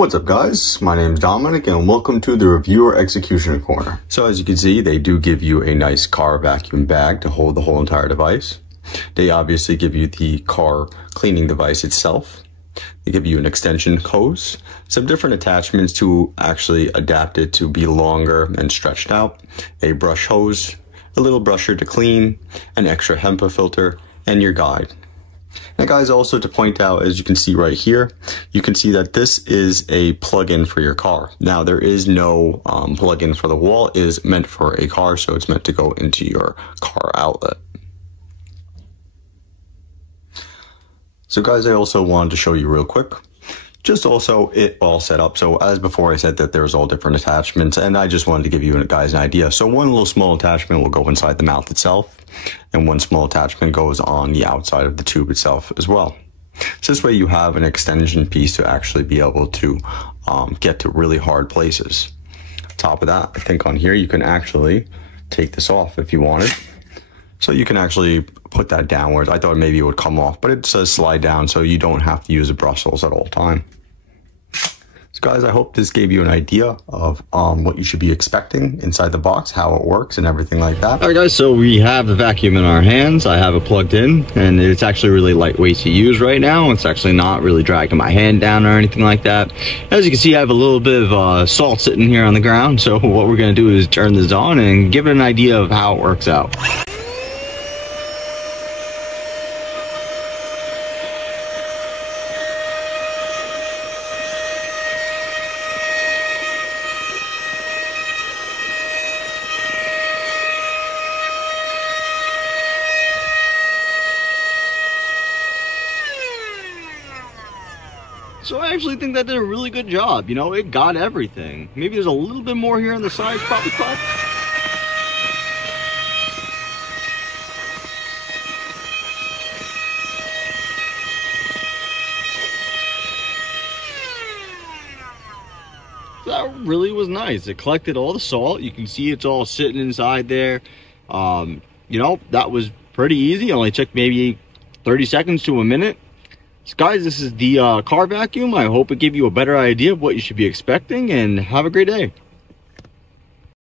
What's up guys, my name is Dominic and welcome to the Reviewer Execution Corner. So as you can see, they do give you a nice car vacuum bag to hold the whole entire device. They obviously give you the car cleaning device itself. They give you an extension hose, some different attachments to actually adapt it to be longer and stretched out, a brush hose, a little brusher to clean, an extra HEPA filter, and your guide. Now guys, also to point out, as you can see right here, you can see that this is a plug-in for your car. Now there is no plug-in for the wall. It is meant for a car, so it's meant to go into your car outlet. So guys, I also wanted to show you real quick, just also it all set up. So as before I said that there's all different attachments, and I just wanted to give you guys an idea. So one little small attachment will go inside the mouth itself, and one small attachment goes on the outside of the tube itself as well. So this way you have an extension piece to actually be able to get to really hard places. Top of that, I think on here you can actually take this off if you wanted. So you can actually put that downwards. I thought maybe it would come off, but it says slide down, so you don't have to use the bristles at all time. So guys, I hope this gave you an idea of what you should be expecting inside the box, how it works and everything like that. All right guys, so we have the vacuum in our hands. I have it plugged in and it's actually really lightweight to use right now. It's actually not really dragging my hand down or anything like that. As you can see, I have a little bit of salt sitting here on the ground. So what we're gonna do is turn this on and give it an idea of how it works out. So I actually think that did a really good job. You know, it got everything. Maybe there's a little bit more here on the sides, probably cut. That really was nice. It collected all the salt. You can see it's all sitting inside there. You know, that was pretty easy. It only took maybe 30 seconds to a minute. So guys, this is the car vacuum. I hope it gave you a better idea of what you should be expecting, and have a great day.